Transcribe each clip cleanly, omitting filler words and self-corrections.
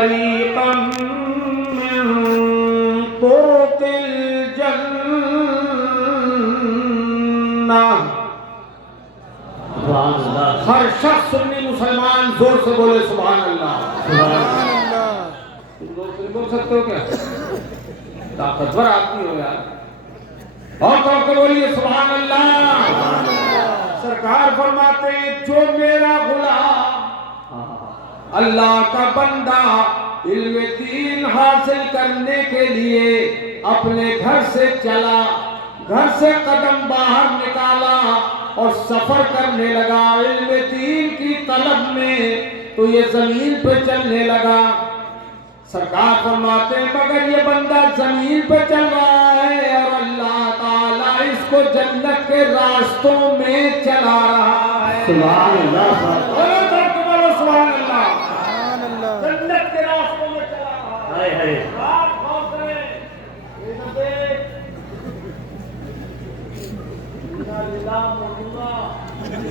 طریقا من طرق الجنہ. ہر شخص سنی مسلمان زور سے بولے سبحان اللہ. تم زور سے بول سکتے ہو کیا؟ طاقتور آدمی ہو یار. اور کہو کہ بولیے سبحان اللہ. سرکار فرماتے ہیں جو میرا غلام اللہ کا بندہ علم دین حاصل کرنے کے لیے اپنے گھر سے چلا، گھر سے قدم باہر نکالا اور سفر کرنے لگا علم دین کی طلب میں، تو یہ زمین پہ چلنے لگا. سرکار فرماتے ہیں مگر یہ بندہ زمین پہ چل رہا ہے اور اللہ تعالیٰ اس کو جنت کے راستوں میں چلا رہا ہے. سبحان اللہ. سبحان اللہ. جنت کے راستوں میں چلا رہا ہے.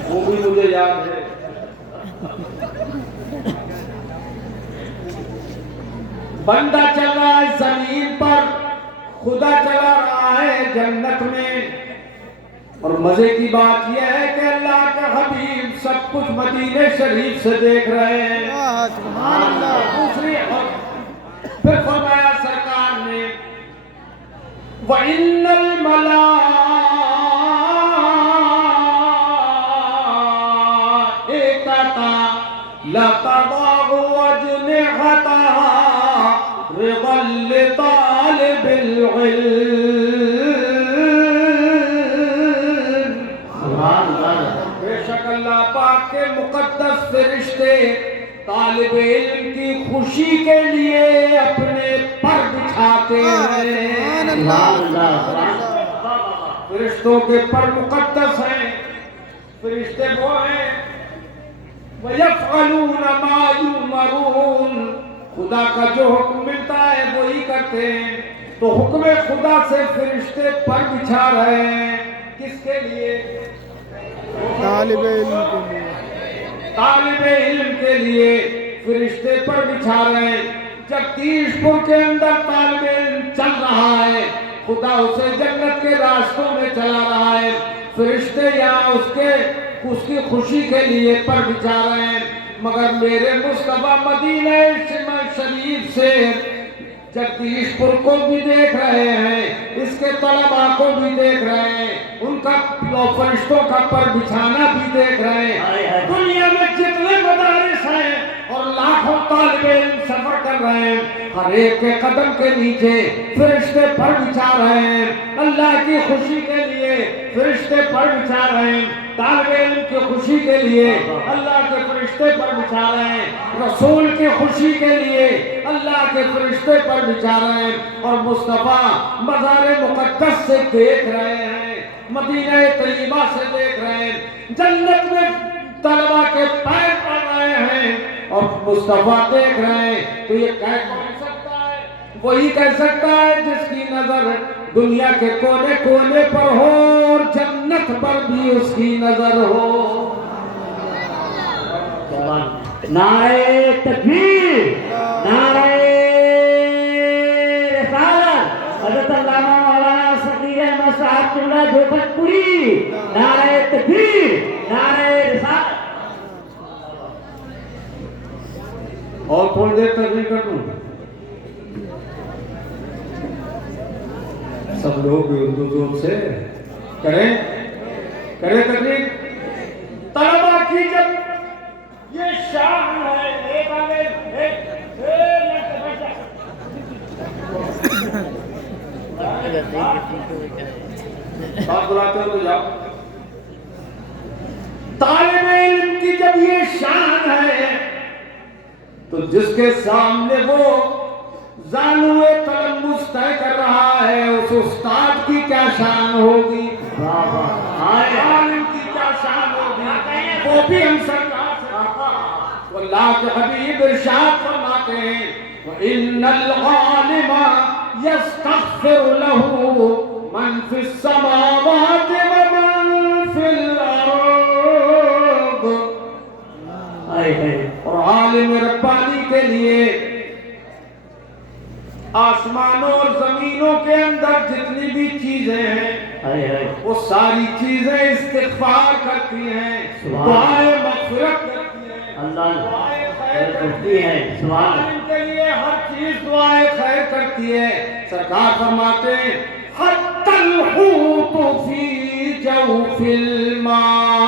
وہ بھی مجھے یاد ہے. بندہ چل رہا ہے زمین پر، خدا چلا رہا ہے جنت میں. اور مزے کی بات یہ ہے کہ اللہ کا حبیب سب کچھ مدینہ شریف سے دیکھ رہے ہیں. سبحان اللہ. دوسری پھر فرمایا سرکار نے وَإِنَّ الْمَلَائِكَةَ لَتَضَعُ أَجْنِحَتَهَا رِضًا لِطَالِبِ الْعِلْمِ. بے شک اللہ پاک کے مقدس فرشتے طالب علم کی خوشی کے لیے اپنے پر بچھاتے ہیں. فرشتوں کے پر مقدس ہیں. فرشتے وہ ہیں وَيَفْعَلُونَ مَا يُؤْمَرُونَ. خدا کا جو حکم ملتا ہے وہی کرتے ہیں. تو حکم خدا سے فرشتے پر بچھا رہے ہیں. کس کے لیے؟ طالب علم کے لیے. طالب علم کے لیے فرشتے پر بچھا رہے ہیں. جگدیش پور کے اندر طالب علم چل رہا ہے، خدا اسے جنت کے راستوں میں چلا رہا ہے. فرشتے یہاں اس کی خوشی کے لیے پر بچھا رہے ہیں. مگر میرے مصطفیٰ مدینہ شریف سے جگدیش پور کو بھی دیکھ رہے ہیں، اس کے طلباء کو بھی دیکھ رہے ہیں، ان کا فرشتوں کا پر بچھانا بھی دیکھ رہے ہیں. دنیا میں جتنے مدارس ہیں اور لاکھوں طالب علم سفر کر رہے ہیں، ہر ایک کے قدم کے نیچے فرشتے پر بچھا رہے ہیں. اللہ کی خوشی کے لیے فرشتے پر بچھا رہے ہیں. طالب علم کی خوشی کے لیے اللہ کے فرشتے پر بچھا رہے ہیں. رسول کی خوشی کے لیے اللہ کے فرشتے پر بچھا رہے ہیں. اور مصطفیٰ مزار مقدس سے دیکھ رہے ہیں، مدینہ طیبہ سے دیکھ رہے ہیں. جنت میں طلبہ کے پیر پڑ رہے ہیں اور مصطفیٰ دیکھ رہے ہیں. تو یہ کہہ کون سکتا ہے؟ وہی کہہ سکتا ہے جس کی نظر دنیا کے کونے کونے پر ہو اور جنت پر بھی اس کی نظر ہو. نعرہ تکبیر، نعرہ رسالت. حضرت علامہ مولانا صدیق احمد صاحب جملہ جوبت پوری. نعرہ تکبیر، نعرہ رسالت. اور تھوڑی دیر تقریر کر دوں. سب لوگ اردو زور سے کریں تقریر. طلبہ کی جب یہ شان ہے، ایک آگے بات بلاتے ہو تو جاؤ. طالب علم کی جب یہ شان ہے تو جس کے سامنے وہ زانوِ تلمس طے کر رہا ہے اس استاد کی کیا شان ہوگی؟ عالم کی کیا شان ہوگی؟ وہ بھی ہم سرکار سے اللہ کے حبیب ارشاد فرماتے ہیں وَإِنَّ الْعَالِمَ يَسْتَغْفِرُ لَهُ مَنْ فِي السَّمَاوَاتِ وَمَنْ فِي الْأَرْضِ. اور عالم ربانی کے لیے آسمانوں اور زمینوں کے اندر جتنی بھی چیزیں ہیں وہ ساری چیزیں استغفار کرتی ہیں، دعائیں مغفرت کرتی ہیں، دعائیں خیر کرتی ہیں، عالم کے لیے ہر چیز دعائیں خیر کرتی ہے۔ سرکار فرماتے ہیں حتی الحوت فی جوف الماء،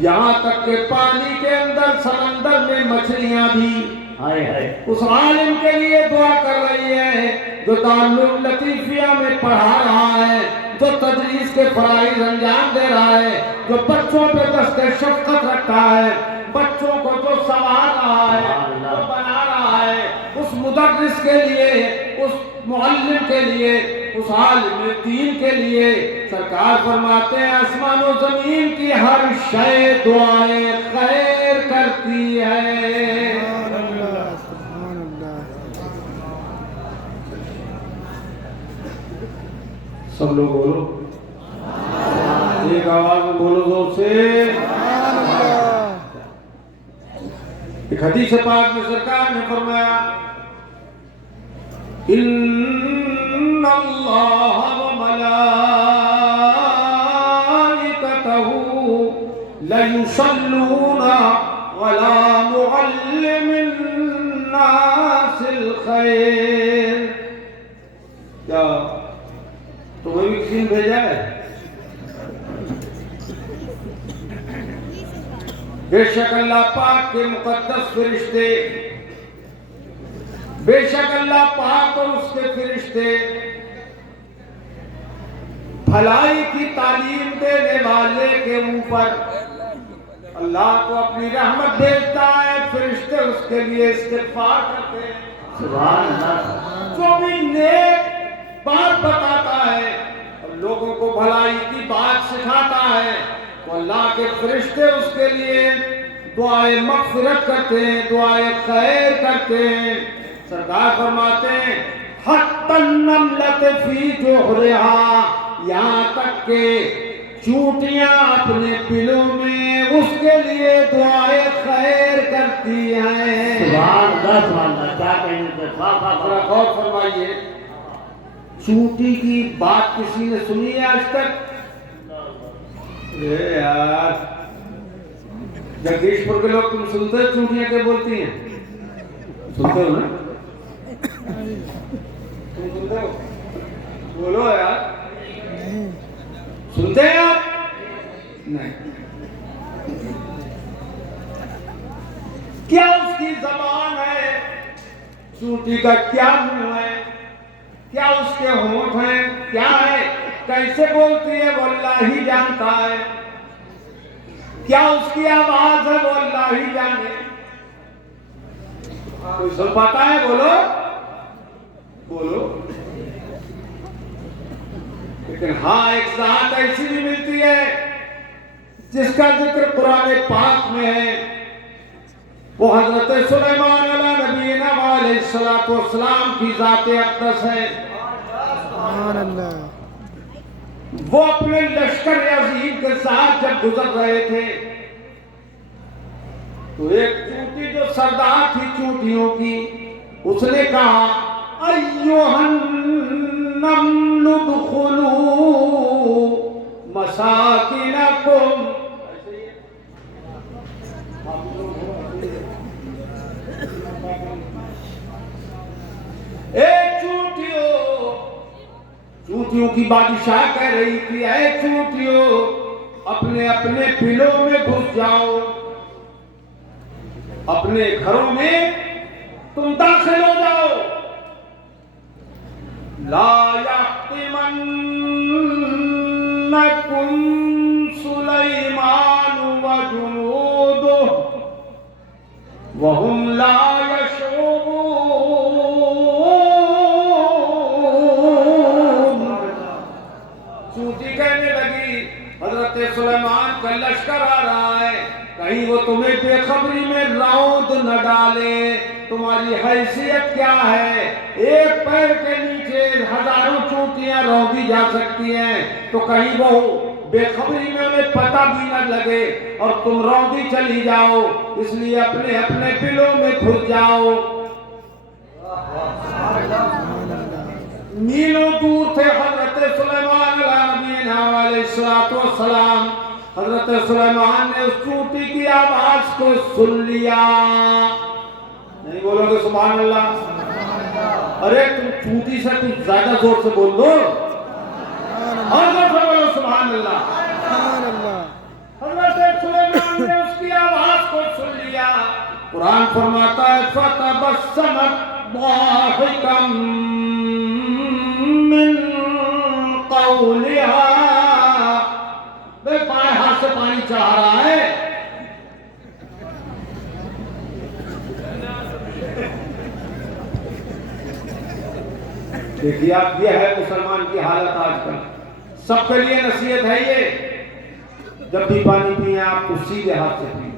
یہاں تک کہ پانی کے اندر سمندر میں مچھلیاں بھی اس عالم کے لیے دعا کر رہی ہے جو داراللطیفیہ میں پڑھا رہا ہے، جو تدریس کے فرائض انجام دے رہا ہے، جو بچوں پہ دست شفقت رکھتا ہے، بچوں کو جو سنوار رہا ہے، جو بنا رہا ہے، اس مدرس کے لیے، اس معلم کے لیے، اس عالم دین کے لیے سرکار فرماتے ہیں آسمان و زمین کی ہر شے دعائیں خیر کرتی ہے۔ سب لوگ بولو، ایک آواز میں بولو زور سے۔ ایک حدیث پاک میں سرکار نے فرمایا ان اللہ و ملائکتہ لیصلون علی معلم الناس الخیر۔ کیا تمہیں بھی کسی نے بھیجا ہے؟ بے شک اللہ پاک کے مقدس فرشتے، بے شک اللہ پاک اور اس کے فرشتے بھلائی کی تعلیم دینے والے کے منہ پر اللہ کو اپنی رحمت بھیجتا ہے، فرشتے اس کے لیے استغفار کرتے ہیں۔ سبحان اللہ۔ جو بھی نیک بات بتاتا ہے اور لوگوں کو بھلائی کی بات سکھاتا ہے تو اللہ کے فرشتے اس کے لیے دعائیں مغفرت کرتے ہیں، دعائیں خیر کرتے ہیں۔ سرکار فرماتے ہیں حتی النملۃ فی جحرہا، یہاں تک کہ چونٹیاں اپنے بلوں میں اس کے لیے دعائیں خیر کرتی ہیں۔ سبحان اللہ، سبحان اللہ، کیا کہیں گے؟ ذرا غور فرمائیے، چونٹی کی بات کسی نے سنی ہے آج تک؟ اے یار جگدیش پور کے لوگ تم سنتے ہو چونٹیاں کیا بولتی ہیں؟ سنتے ہو نا؟ تم سنتے ہو؟ بولو یار، سنتے ہیں آپ؟ نہیں۔ کیا اس کی زبان ہے؟ چونٹی کا کیا منہ ہے؟ کیا اس کے ہونٹ ہیں؟ کیا ہے؟ کیسے بولتی ہے وہ اللہ ہی جانتا ہے۔ کیا اس کی آواز ہے وہ اللہ ہی جانے۔ کوئی سن پاتا ہے؟ بولو بولو۔ لیکن ہاں ایک ذات ایسی بھی ملتی ہے جس کا ذکر قرآن پاک میں ہے، وہ حضرت سلیمان علیہ نبینا علیہ السلام کی ذات اقدس ہے۔ سبحان اللہ۔ وہ اپنے لشکر عظیم کے ساتھ جب گزر رہے تھے تو ایک چونٹی جو سردار تھی چونٹیوں کی، اس نے کہا ایھا النمل ادخلوا مساکنکم۔ اے چونٹیوں کی بادشاہ کہہ رہی تھی اے چونٹیوں اپنے اپنے پلوں میں گھس جاؤ، اپنے گھروں میں تم داخل ہو جاؤ۔ لا یحطمنکم سلیمان وجنودہ وهم لا يشعرون۔ چونٹی کہنے لگی حضرت سلیمان کا لشکر آ رہا ہے، کہیں وہ تمہیں بے خبری میں راؤند نہ ڈالے۔ تمہاری حیثیت کیا ہے؟ ایک پیر کے نیچے ہزاروں چونٹیاں روندی جا سکتی ہیں، تو کہیں وہ بے خبری میں انہیں پتہ بھی نہ لگے اور تم روندی چلی جاؤ، اس لیے اپنے اپنے دلوں میں گھس جاؤ۔ میلوں دور تھے حضرت سلیمان علیہ السلام، حضرت سلیمان نے اس چونٹی کی آواز کو سن لیا۔ نہیں بولو گے سبحان اللہ؟ ارے تم چونٹی سے کچھ زیادہ زور سے بول دو، حضرت بولو سبحان اللہ۔ حضرت سلیمان نے اس کی آواز کو سن لیا۔ قرآن فرماتا ہے فَتَبَسَّمَتْ ضَاحِكًا مِّن قَوْلِهَا، بے بائیں ہاتھ سے پانی چاہ رہا ہے۔ دیکھیے آپ، یہ ہے مسلمان کی حالت آج کل۔ سب کے لیے نصیحت ہے یہ، جب بھی پانی پیئیں آپ تو سیدھے ہاتھ سے پیئیں،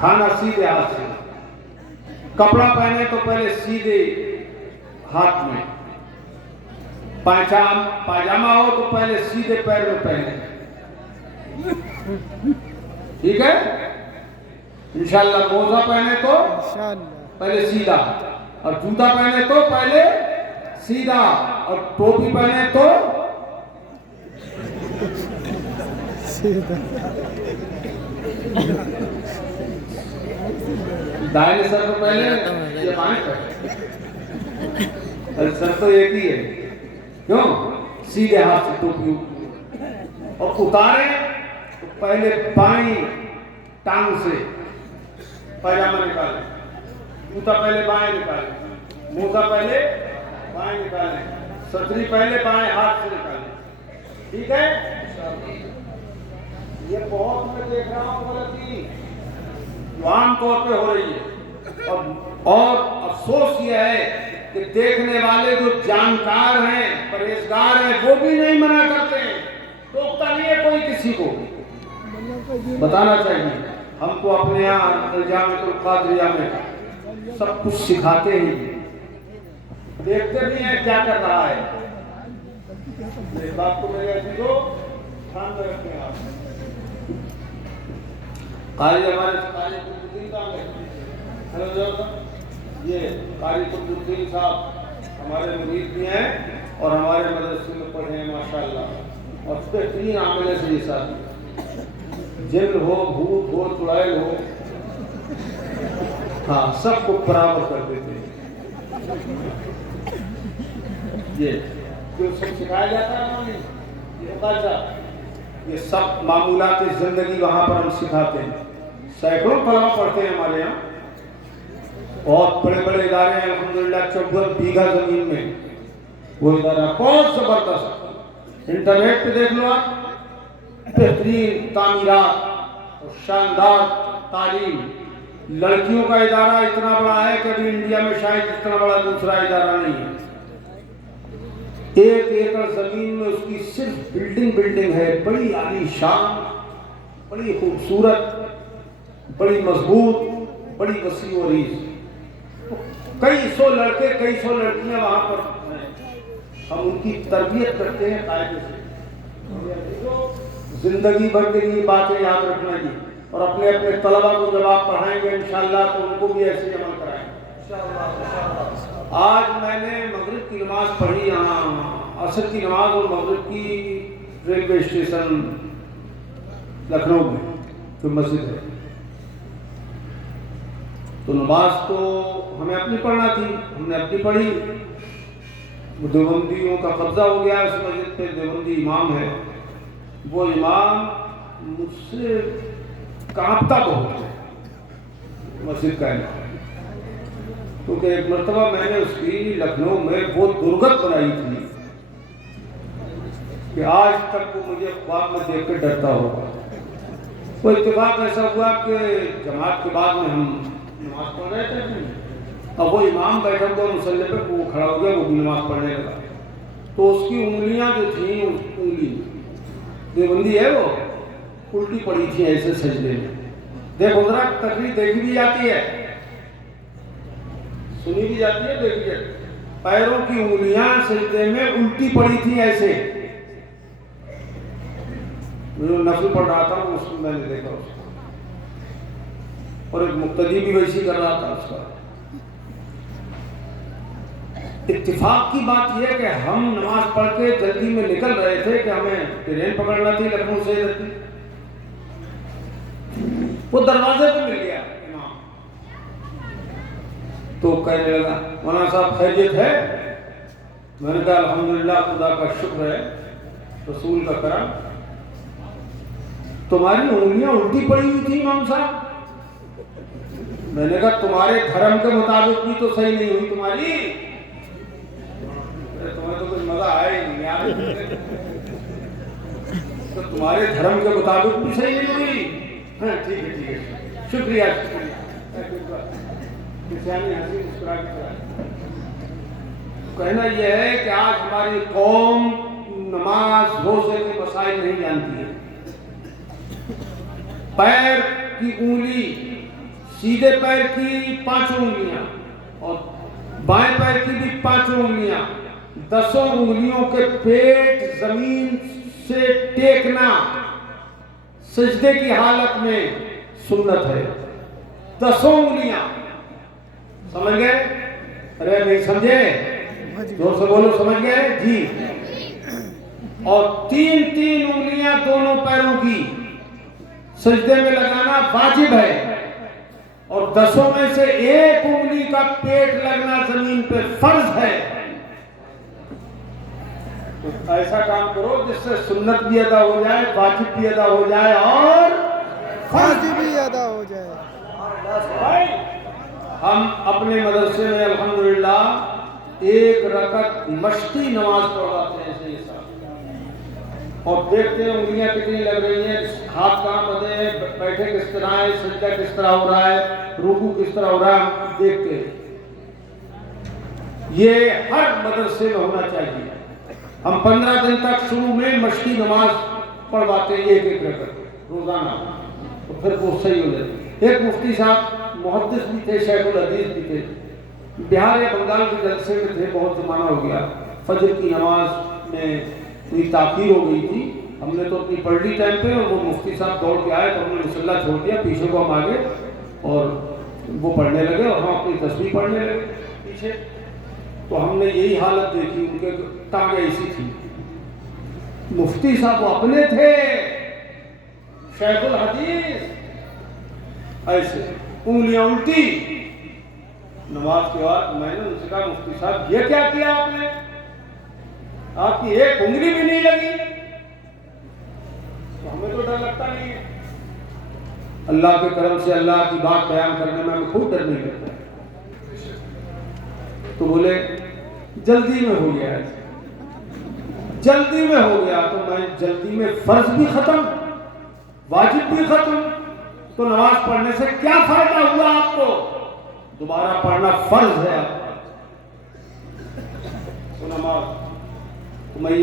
کھانا سیدھے ہاتھ سے، کپڑا پہنے تو پہلے سیدھے ہاتھ میں، پاجامہ ہو تو پہلے سیدھے پیر میں پہنے، ٹھیک ہے؟ انشاءاللہ موزہ پہنے تو پہلے سیدھا، اور جوتا پہنے تو پہلے سیدھا، اور ٹوپی پہنے تو دائیں سر تو پہلے یا بائیں سر تو ایک ہی ہے، کیوں؟ سیدھے ہاتھ سے ٹوپی، اور اتارے تو پہلے بائیں ٹانگ سے پاجامہ نکالیں، جوتا پہلے بائیں نکالیں، موزہ پہلے بائیں نکالیں، ستری پہلے بائیں ہاتھ سے نکالیں، ٹھیک ہے؟ یہ بہت میں دیکھ رہا ہوں غلطی جو عام طور پہ ہو رہی ہے، اور افسوس یہ ہے کہ دیکھنے والے جو جانکار ہیں، پرہیزگار ہیں، وہ بھی نہیں منع کرتے ہیں، ٹوکتا نہیں ہے کوئی کسی کو۔ بتانا چاہیے، ہم کو اپنے یہاں جامعۃ القادریہ میں سب کچھ سکھاتے ہیں، دیکھتے بھی ہیں کیا کر رہا ہے۔ اس بات کو میرے عزیزو دھیان میں رکھیں آپ۔ قاری ہمارے قاری قطب الدین صاحب ہیں، ہیلو جناب، یہ قاری قطب الدین صاحب ہمارے مرید بھی ہیں اور ہمارے مدرسے میں پڑھے ہیں ماشاءاللہ، اور بہترین عامل سے یہ ساتھ، جن ہو، بھوت ہو، چڑیل ہو، ہاں سب کو برابر کر دیتے ہیں۔ یہ جو سب سکھایا جاتا ہے نا، یہ ہوتا صاحب، یہ سب معمولات زندگی وہاں پر ہم سکھاتے ہیں۔ سینکڑوں طلبہ پڑھتے ہیں ہمارے یہاں، بہت بڑے بڑے ادارے ہیں الحمدللہ، 54 بیگھہ زمین میں وہ ادارہ بہت زبردست، انٹرنیٹ پہ دیکھ لو آپ، بہترین تعمیرات اور شاندار تعلیم۔ لڑکیوں کا ادارہ اتنا بڑا ہے کہ ابھی انڈیا میں شاید اتنا بڑا دوسرا ادارہ نہیں ہے۔ 1 ایکڑ زمین میں اس کی صرف بلڈنگ ہے، بڑی عالی شان، بڑی خوبصورت، بڑی مضبوط، بڑی وسیع و عریض، کئی سو لڑکے، کئی سو لڑکیاں وہاں پر ہیں، ہم ان کی تربیت کرتے ہیں قاعدے سے۔ زندگی بھر کے لیے باتیں یاد رکھنا جی، اور اپنے اپنے طلبہ کو جب آپ پڑھائیں گے انشاءاللہ تو ان کو بھی ایسے عمل کرائیں گے۔ آج میں نے مغرب کی نماز پڑھی یہاں، عصر کی نماز اور مغرب کی ریلوے اسٹیشن لکھنؤ میں جو مسجد ہے، تو نماز تو ہمیں اپنی پڑھنا تھی، ہم نے اپنی پڑھی، دیوبندیوں کا قبضہ ہو گیا اس مسجد پہ، دیوبندی امام ہے، وہ امام مجھ سے کانپتا بہت ہے مسجد کا امام، کیونکہ ایک مرتبہ میں نے اس کی لکھنؤ میں وہ درگت بنائی تھی کہ آج تک وہ مجھے خواب میں دیکھ کے ڈرتا ہوگا۔ وہ اتفاق ایسا ہوا کہ جماعت کے بعد میں ہم نماز پڑھ رہے تھے، اب وہ امام بیٹھا ہوا مصلی پہ، وہ کھڑا ہو گیا، وہ بھی نماز پڑھنے لگا، تو اس کی انگلیاں جو تھیں، انگلی دیوبندی ہے، وہ الٹی پڑی تھی ایسے سجدے میں۔ دیکھو ذرا، تقریر دیکھی بھی جاتی ہے، سنی بھی جاتی ہے، دیکھیے پیروں کی انگلیاں سجدے میں الٹی پڑی تھی ایسے، جو نفل پڑھ رہا تھا اس میں نے دیکھا اس کو، اور ایک مقتدی بھی ویسی کر رہا تھا اس کا۔ اتفاق کی بات یہ ہے کہ ہم نماز پڑھ کے جلدی میں نکل رہے تھے کہ ہمیں ٹرین پکڑنا تھی لکھنؤ سے ادھر، وہ دروازے پہ مل گیا امام، تو کہنے لگا مولانا صاحب خیریت ہے؟ میں نے کہا الحمدللہ خدا کا شکر ہے، رسول کا کرم۔ تمہاری انگلیاں الٹی پڑی ہوئی تھی امام صاحب۔ میں نے کہا تمہارے دھرم کے مطابق بھی تو صحیح نہیں ہوئی تمہاری، تمہیں تو کچھ مزہ آیا ہی نہیں یار، تو تمہارے دھرم کے مطابق بھی صحیح نہیں ہوئی۔ ہاں ٹھیک ہے ٹھیک ہے، شکریہ شکریہ۔ ہنسی مسکرا کے کہنا یہ ہے کہ آج ہماری قوم نماز روزے کے مسائل نہیں جانتی ہے۔ پیر کی انگلی، سیدھے پیر کی 5 انگلیاں اور بائیں پیر کی بھی 5 انگلیاں، 10 انگلیوں کے پیٹ زمین سے ٹیکنا سجدے کی حالت میں سنت ہے۔ 10 انگلیاں، سمجھ گئے؟ ارے نہیں سمجھے؟ زور سے بولو، سمجھ گئے جی؟ اور 3 انگلیاں دونوں پیروں کی سجدے میں لگانا واجب ہے، اور 10 میں سے 1 انگلی کا پیٹ لگنا زمین پہ فرض ہے۔ تو ایسا کام کرو جس سے سنت بھی ادا ہو جائے، واجب بھی ادا ہو جائے اور فرض بھی ادا ہو جائے۔ ہم اپنے مدرسے میں الحمدللہ 1 رکعت مشقی نماز پڑھاتے ہیں ایسے حساب، اور دیکھتے ہیں انگلیاں کتنی لگ رہی ہیں، ہاتھ کہاں بدے ہیں، بیٹھے کس طرح ہے، سجدہ کس طرح ہو رہا ہے، رکوع کس طرح ہو رہا ہے، دیکھتے ہیں۔ یہ ہر مدرسے میں ہونا چاہیے۔ ہم 15 دن تک شروع میں مشقی نماز پڑھواتے ہیں 1 رکعت روزانہ، تو پھر وہ صحیح ہو جاتی۔ ایک مفتی صاحب محدث بھی تھے، شیخ الحدیث بھی تھے، بہار یا بنگال کے جلسے میں تھے، بہت زمانہ ہو گیا، فجر کی نماز میں کوئی تاخیر ہو گئی تھی، ہم نے تو اپنی پڑھ لی ٹائم پہ، اور وہ مفتی صاحب دوڑ کے آئے تو ہم نے مصلی چھوڑ دیا، پیچھے کو ہم آگے اور وہ پڑھنے لگے اور ہم اپنی تسبیح پڑھنے لگے پیچھے۔ تو ہم نے یہی حالت دیکھی، ان کے ٹانگیں ایسی تھی۔ مفتی صاحب وہ اپنے تھے، شیخ الحدیث، ایسے انگلیاں الٹی۔ نماز کے بعد میں نے ان سے کہا مفتی صاحب یہ کیا کیا آپ نے؟ آپ کی 1 انگلی بھی نہیں لگی۔ تو ہمیں تو ڈر لگتا نہیں ہے، اللہ کے کرم سے اللہ کی بات بیان کرنے میں ہمیں خود ڈر نہیں لگتا۔ تو بولے جلدی میں ہو گیا ہے، جلدی میں ہو گیا، تو میں جلدی میں فرض بھی ختم، واجب بھی ختم، تو نماز پڑھنے سے کیا فائدہ ہوا آپ کو؟ دوبارہ پڑھنا فرض ہے آپ کا۔ تو نماز تو میں نے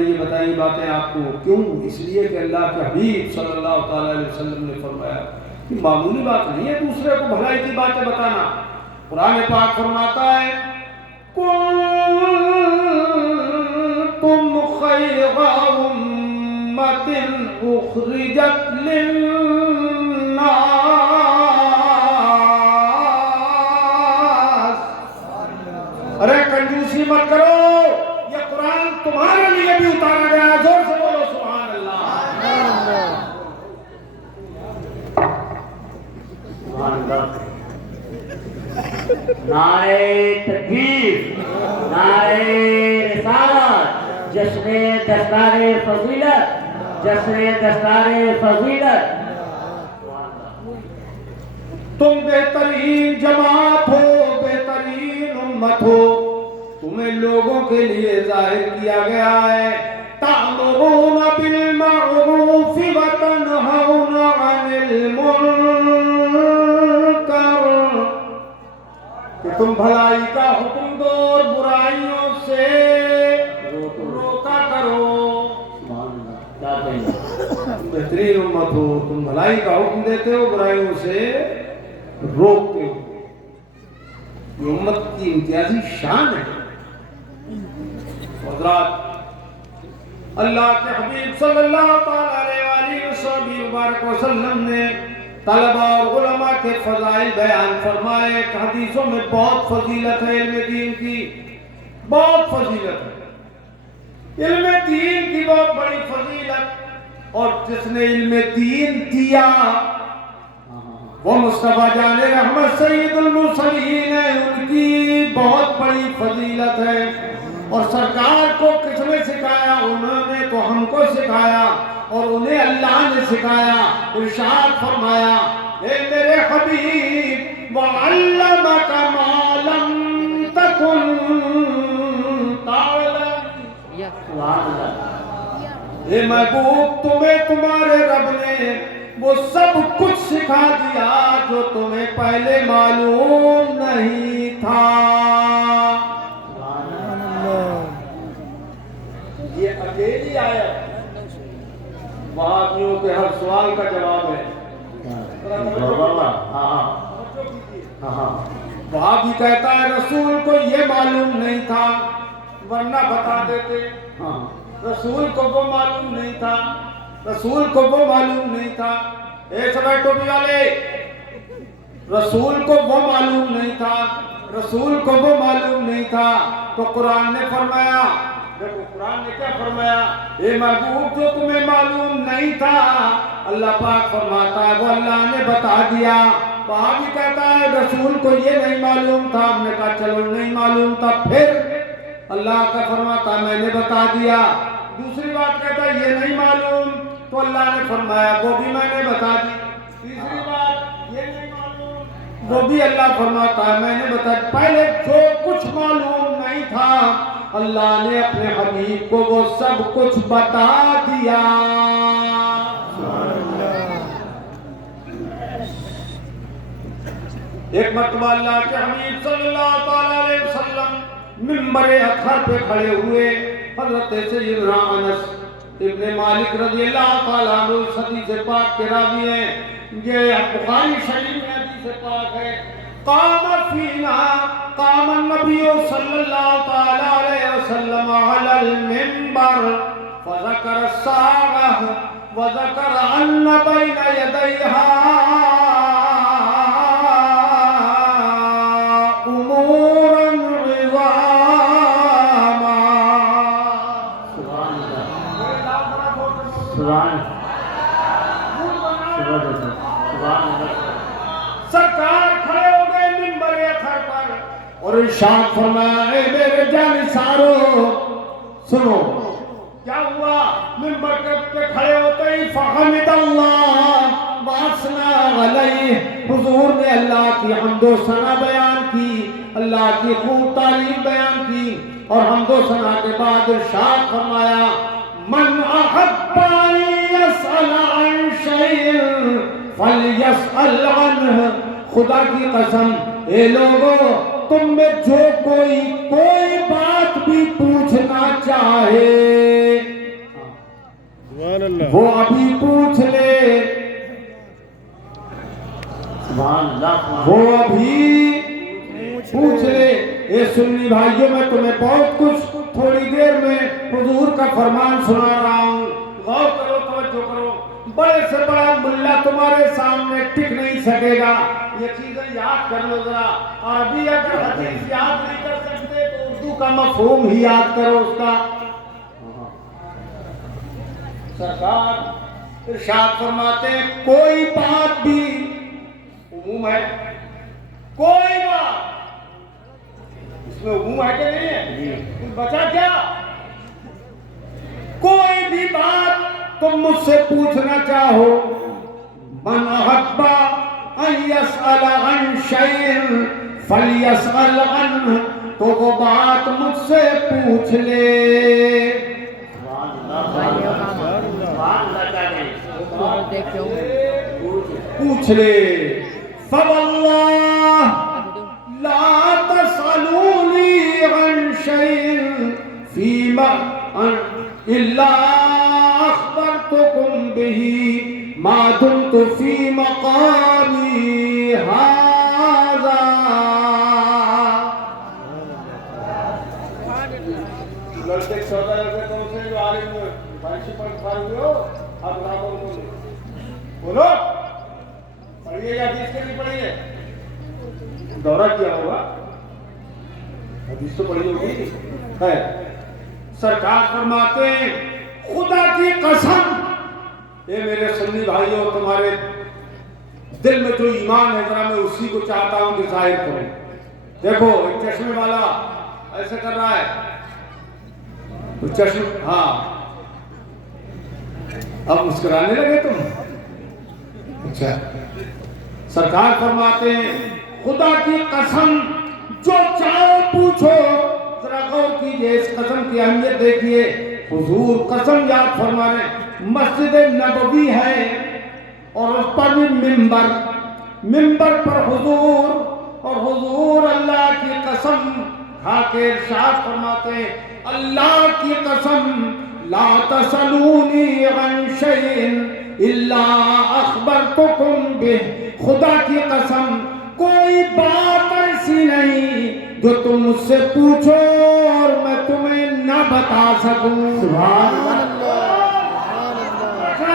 یہ بتائی باتیں آپ کو کیوں؟ اس لیے کہ اللہ کے حبیب صلی اللہ تعالی علیہ وسلم نے فرمایا کہ معمولی بات نہیں ہے دوسرے کو بھلائی کی باتیں بتانا۔ قرآن پاک فرماتا ہے تم خیر امت اخرجت للناس، ارے کنجوسی مت کرو، یہ قرآن تمہارے لیے بھی اتارا گیا ہے، زور سے بولو سبحان اللہ۔ سبحان اللہ۔ نعرہ تکبیر، نعرہ رسالت، جشن دستار فضیلت، جشن دستار فضیلت۔ تم بہترین جماعت ہو، بہترین امت ہو، تمہیں لوگوں کے لیے ظاہر کیا گیا ہے، تأمرون بالمعروف وتنہون عن المنکر، کہ تم بھلائی کا حکم دو اور برائیوں سے روکا کرو۔ بہترین امت ہو، تم بھلائی کا حکم دیتے ہو، برائیوں سے روکتے ہو۔ یہ امت کی امتیازی شان ہے۔ حضرات، اللہ کے حبیب صلی اللہ تعالی علیہ صلی اللہ علیہ وسلم نے طلبہ اور علماء کے فضائل بیان فرمائے. حدیثوں میں بہت فضیلت ہے علم دین کی, بہت فضیلت ہے علم دین کی, بہت بڑی فضیلت. اور جس نے علم دین دیا وہ مصطفیٰ جان رحمت سید المرسلین ہے, ان کی بہت بڑی فضیلت ہے. اور سرکار کو کس نے سکھایا؟ انہوں نے تو ہم کو سکھایا اور انہیں اللہ نے سکھایا. ارشاد فرمایا اے میرے حبیب وَعَلَّمَكَ مَا لَمْ تَكُنْ تَعْلَمُ. اے محبوب تمہیں تمہارے رب نے وہ سب کچھ سکھا دیا جو تمہیں پہلے معلوم نہیں تھا. یہ اکیلی آیت وہابیوں کے ہر سوال کا جواب ہے. وہابی کہتا ہے رسول کو یہ معلوم نہیں تھا ورنہ بتا دیتے. رسول کو وہ معلوم نہیں تھا, رسول کو وہ معلوم نہیں تھا. اے سبھائی ٹوپی والے, رسول کو وہ معلوم نہیں تھا, رسول کو وہ معلوم نہیں تھا. تو قرآن نے فرمایا, دیکھو قرآن نے کیا فرمایا, اے محبوب جو تمہیں معلوم نہیں تھا اللہ پاک فرماتا ہے وہ اللہ نے بتا دیا. وہاں بھی کہتا ہے رسول کو یہ نہیں معلوم تھا, ہم نے کہا چلو نہیں معلوم تھا, پھر اللہ کا فرماتا میں نے بتا دیا. دوسری بات کہتا ہے یہ نہیں معلوم تو اللہ نے فرمایا وہ بھی میں نے بتا دی. تیسری بات یہ نہیں معلوم وہ بھی اللہ فرماتا ہے میں نے بتا دی. پہلے جو کچھ معلوم نہیں تھا اللہ نے اپنے حبیب کو وہ سب کچھ بتا دیا. ایک مرتبہ اللہ کے حبیب صلی اللہ علیہ وسلم منبر اطہر پہ کھڑے ہوئے. حضرت سیدنا انس ابن مالک رضی اللہ تعالیٰ عنہ حدیث پاک کے راوی ہیں. یہ بخاری شریف میں حدیث پاک ہے. قام النبی صلی اللہ تعالیٰ علیہ وسلم علی المنبر فذکر الساعة وذکر ان بین یدیہا سرکار کھڑے ہو گئے منبر اطہر پر اور ارشاد فرمایا اے میرے جانثارو سنو کیا ہوا. منبر پہ کھڑے ہوتے ہی فحمد اللہ واثنا علیہ, حضور نے اللہ کی حمد و ثنا بیان کی, اللہ کی خوب تعریف بیان کی اور حمد و ثنا کے بعد ارشاد فرمایا من احب ان یسأل عن شیء فلیسأل عنہ. خدا کی قسم اے لوگوں تم میں جو کوئی بات بھی پوچھنا چاہے وہ ابھی پوچھ لے, وہ ابھی پوچھ لے. اے سنی بھائیوں میں تمہیں بہت کچھ تھوڑی دیر میں حضور کا فرمان سنا رہا ہوں, غور کرو, توجہ کرو. بڑے سے بڑا ملا تمہارے سامنے ٹک نہیں سکے گا. یہ چیزیں یاد کر لو ذرا. عربی اگر حدیث یاد نہیں کر سکتے تو اردو کا مفہوم ہی یاد کرو اس کا. سرکار ارشاد فرماتے ہیں کوئی بات بھی عموم ہے, کوئی بات اس میں عموم ہے کہ نہیں ہے, کچھ بچا کیا؟ کوئی بھی بات تم مجھ سے پوچھنا چاہو من احب ان یسأل عن شیء فلیسأل عنہ, تو وہ بات مجھ سے پوچھ لے. پوچھ لے. فواللہ لا تسألونی عن شیء فیما الا اخبرتکم به ما دمت فی مقامی هذا. لڑکے 14 لڑکے تو سے جو عالم پرنسپل فارغ ہو اب رابطوں کو بولو پڑھیے یا حدیث کے نہیں پڑھیے؟ دورہ کیا ہوگا، حدیث تو پڑھی ہوگی ہے۔ سرکار فرماتے ہیں خدا کی قسم، اے میرے سنی بھائیوں، تمہارے دل میں جو ایمان ہے ذرا میں اسی کو چاہتا ہوں کہ ظاہر کروں۔ دیکھو ایک چشمے والا ایسے کر رہا ہے، چشمے، ہاں اب مسکرانے لگے تم؟ اچھا، سرکار فرماتے ہیں خدا کی قسم جو چاہو پوچھو۔ ذرا غور کیجئے، اس قسم کی اہمیت دیکھیے۔ حضور قسم یاد فرما رہے ہیں، مسجد نبوی ہے اور اس پر بھی ممبر پر حضور، اور حضور اللہ کی قسم کھا کے ارشاد فرماتے ہیں اللہ کی قسم لا تسألونی عن شیء الا اخبرتکم بہ، خدا کی قسم کوئی بات ایسی نہیں جو تم مجھ سے پوچھو اور میں تمہیں نہ بتا سکوں۔ سبحان اللہ،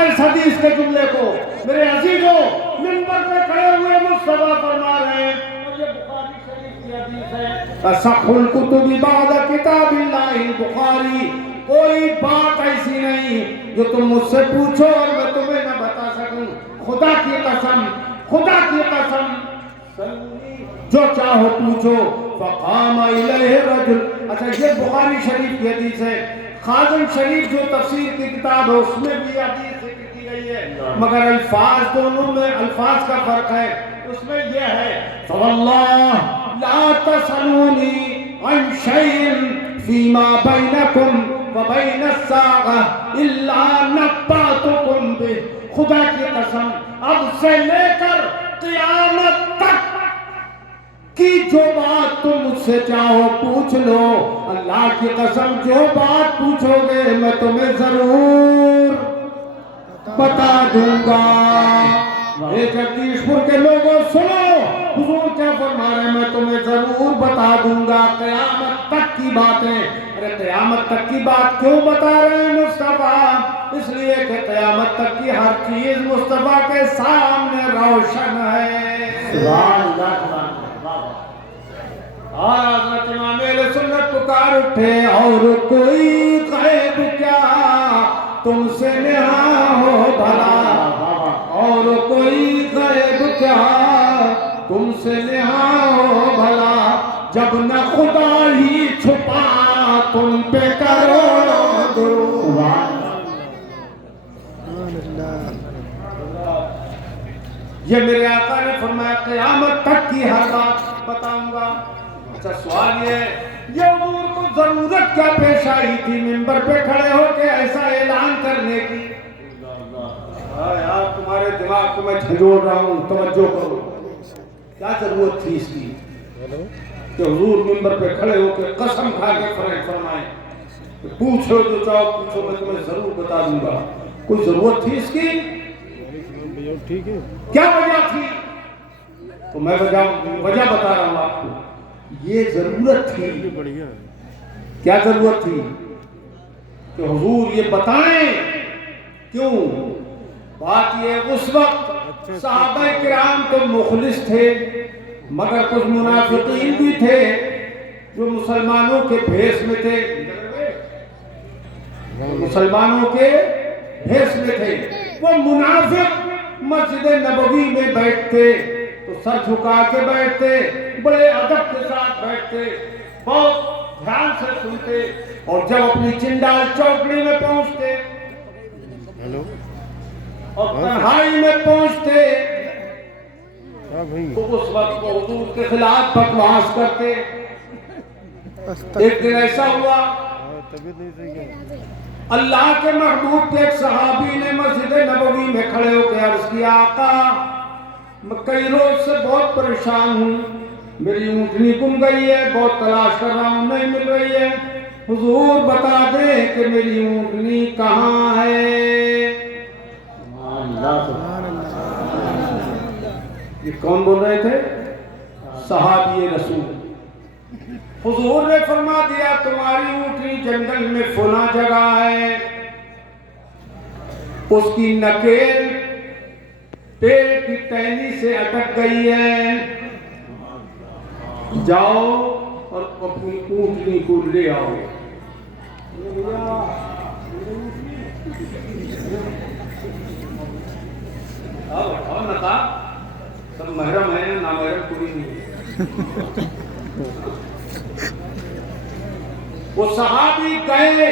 اس حدیث کے جملے کو میرے عزیزوں، منبر پہ کھڑے ہوئے مصطفیٰ فرما رہے ہیں، اور یہ بخاری شریف کی حدیث ہے، اصح الکتب بعد کتاب اللہ البخاری، کوئی بات ایسی نہیں جو تم مجھ سے پوچھو اور میں تمہیں نہ بتا سکوں۔ خدا کی قسم، خدا کی قسم جو چاہو پوچھو۔ فقام الیہ رجل، اچھا یہ بخاری شریف کی حدیث ہے۔ خازن شریف جو تفسیر کی کتاب ہے اس میں بھی حدیث ذکر کی گئی ہے، مگر الفاظ دونوں میں الفاظ کا فرق ہے۔ اس میں یہ ہے فواللہ لا تسألونی عن شیء فیما بینکم وبین الساعہ الا نبأتکم بہ، خدا کی قسم اب سے لے کر قیامت تک کی جو بات تم مجھ سے چاہو پوچھ لو، اللہ کی قسم جو بات پوچھو گے میں تمہیں ضرور بتا دوں گا۔ جگدیش پور کے لوگوں سنو، حضور کیا فرما رہے ہیں، میں تمہیں ضرور بتا دوں گا قیامت تک کی باتیں۔ ارے قیامت تک کی بات کیوں بتا رہے ہیں مصطفیٰ؟ اس لیے کہ قیامت تک کی ہر چیز مصطفیٰ کے سامنے روشن ہے۔ سبحان اللہ، اور حضرت امام اہل سنت پکار اٹھے اور کوئی غیب کیا تم سے نہا ہو بھلا، اور کوئی غیب کیا تم سے نہا ہو بھلا، جب نہ خدا ہی چھپا تم پہ کرو درود۔ یہ میرے آقا نے فرمایا قیامت تک کی ہر بات بتاؤں گا۔ اچھا سوال یہ ہے، یہ حضور کو ضرورت کیا پیش آئی تھی ممبر پہ کھڑے ہو کے ایسا اعلان کرنے کی؟ یار تمہارے دماغ کو میں جھنجھوڑ رہا ہوں، توجہ کرو، کیا ضرورت تھی اس کی کہ حضور ممبر پہ کھڑے ہو کے قسم کھا کے فرمائیں پوچھو جو چاہو پوچھو میں تمہیں ضرور بتا دوں گا؟ کوئی ضرورت تھی اس کی؟ کیا وجہ تھی؟ تو میں وجہ بتا رہا ہوں آپ کو، یہ ضرورت تھی۔ کیا ضرورت تھی؟ کہ حضور یہ بتائیں کیوں؟ بات یہ اس وقت صحابہ کرام تو مخلص تھے، مگر کچھ منافقین بھی تھے جو مسلمانوں کے بھیس میں تھے، مسلمانوں کے بھیس میں تھے۔ وہ منافق مسجد نبوی میں بیٹھتے تو سر جھکا کے بیٹھتے، بڑے ادب کے ساتھ بیٹھتے، بہت دھیان سے سنتے، اور جب اپنی چنڈال چوکڑی میں پہنچتے اور تنہائی میں پہنچتے تو اس وقت وہ حضور کے خلاف بکواس کرتے۔ ایک دن ایسا ہوا، اللہ کے محبوب کے ایک صحابی نے مسجد نبوی میں کھڑے ہو کے عرض کیا، آقا میں کئی روز سے بہت پریشان ہوں، میری اونٹنی گم گئی ہے، بہت تلاش کر رہا ہوں نہیں مل رہی ہے، حضور بتا دیں کہ میری اونٹنی کہاں ہے؟ یہ کون بول رہے تھے؟ صحابی رسول۔ حضور نے فرما دیا تمہاری اونٹنی جنگل میں فلاں جگہ ہے، اس کی نکیل پیڑ کی ٹہنی سے اٹک گئی ہے، جاؤ اور اپنی اونٹنی کو لے آؤ۔ اور نہ تھا سب محرم ہے، نامحرم کوئی نہیں ہے۔ وہ صحابی گئے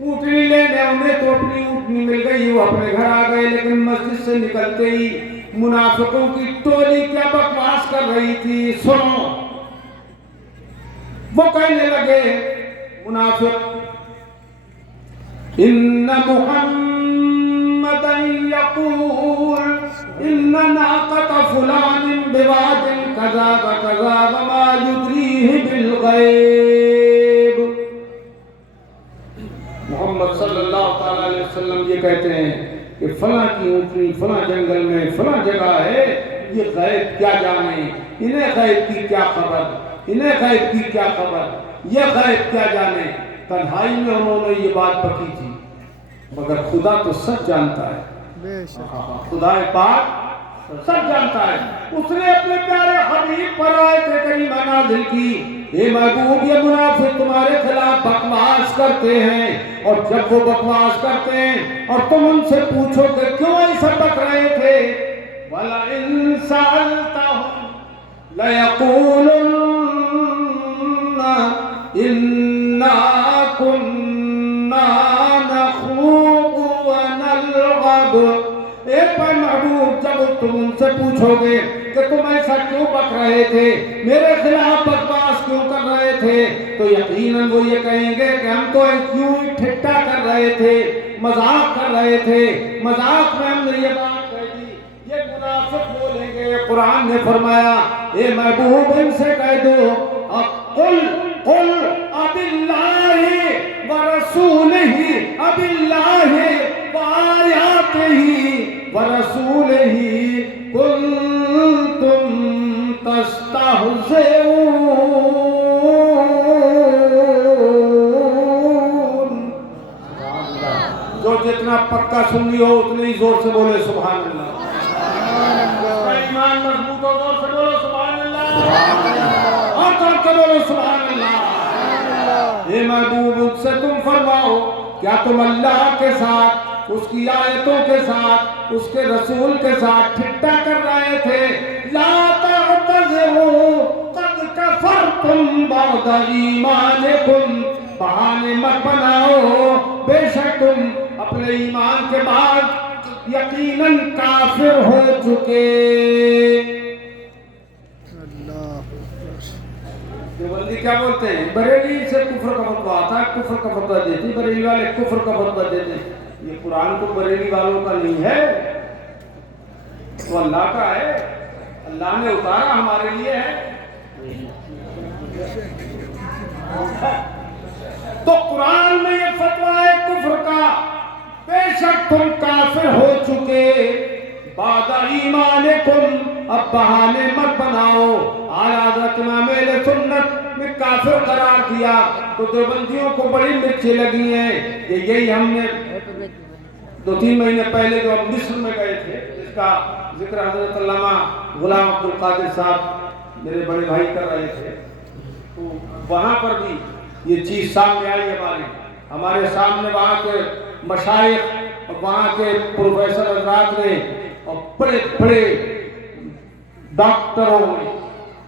اونٹنی لینے، انہیں تو اپنی اونٹنی مل گئی، وہ اپنے گھر آ گئے، لیکن مسجد سے نکلتے ہی منافقوں کی ٹولی کیا بکواس کر رہی تھی سنو۔ وہ کہنے لگے منافق، ان محمدا یقول ان ناقۃ فلان بواد کذا وکذا وما یدریہ بالغیب۔ محمد صلی اللہ تعالی علیہ وسلم یہ کہتے ہیں کہ فلاں کی اونٹنی فلاں جنگل میں فلاں جگہ ہے، یہ غیب کیا جانے، انہیں غیب کی کیا خبر، انہیں غیب کی کیا خبر، یہ غیب کیا جانے۔ تنہائی میں انہوں نے یہ بات بکی تھی، مگر خدا تو سچ جانتا ہے، بے شک خدا پاک سب جانتا ہے۔ اس نے اپنے پیارے حبیب پر آیت کریمہ نازل کی، اے محبوب یہ منافق تمہارے خلاف بکواس کرتے ہیں، اور جب وہ بکواس کرتے ہیں اور تم ان سے پوچھو کہ کیوں ایسا بک رہے تھے، وَلَئِن سَأَلْتَهُمْ لَيَقُولُنَّ إِنَّا كُنَّا نَخُوضُ وَنَلْعَبُ۔ اے پر محبوب جب تم ان سے پوچھو گے کہ تم ایسا کیوں بک رہے تھے، میرے خلاف بکواس کیوں کر رہے تھے، تو یقیناً وہ یہ کہیں گے کہ ہم تو کیوں ہی ٹھٹا کر رہے تھے، مذاق کر رہے تھے، مذاق میں ہم نے یہ بات کہہ دی۔ یہ منافق بولیں گے، قرآن نے فرمایا اے محبوب ان سے کہہ دو قل اب اللہ ورسولہ اب اللہ وآیاتہ ورسولہ کنتم تستہزئون۔ جو جتنا پکا سنی ہو اتنے ہی زور سے بولے سبحان اللہ۔ ایمان مضبوط ہو زور سے بولو سبحان اللہ، اور کر کے بولو سبحان اللہ۔ اے محبوب ان سے تم فرماؤ کیا تم اللہ کے ساتھ، اس کی آیتوں کے ساتھ، اس کے رسول کے ساتھ ٹھٹا کر رہے تھے؟ لا تعتذروا قد کفرتم بعد ایمانکم، بہانے مت بناؤ، بے شک تم اپنے ایمان کے بعد یقیناً کافر ہو چکے۔ دیوبندی کیا بولتے ہیں، بریلی سے کفر کا فتویٰ آتا ہے، کفر کا فتویٰ دیتی، بریلی والے کفر کا فتویٰ دیتے ہیں۔ یہ قرآن تو بریلی والوں کا نہیں ہے، وہ اللہ کا ہے، اللہ نے اتارا ہمارے لیے ہے۔ تو قرآن میں یہ فتویٰ ہے کفر کا، بے شک تم کافر ہو چکے، بعد ایمانکم، اب بہانے مت بناؤ۔ اعلیٰ حضرت امام اہل سنت نے کافر قرار دیا تو دیوبندیوں کو بڑی مرچیں لگی ہیں کہ یہی ہم نے 2-3 مہینے پہلے جو ہم مصر میں گئے تھے، جس کا ذکر حضرت علامہ غلام عبد القادر صاحب میرے بڑے بھائی کر رہے تھے، تو وہاں پر بھی یہ چیز سامنے آئی ہمارے سامنے، وہاں کے مشائخ اور وہاں کے پروفیسر حضرات نے اور بڑے بڑے ڈاکٹروں نے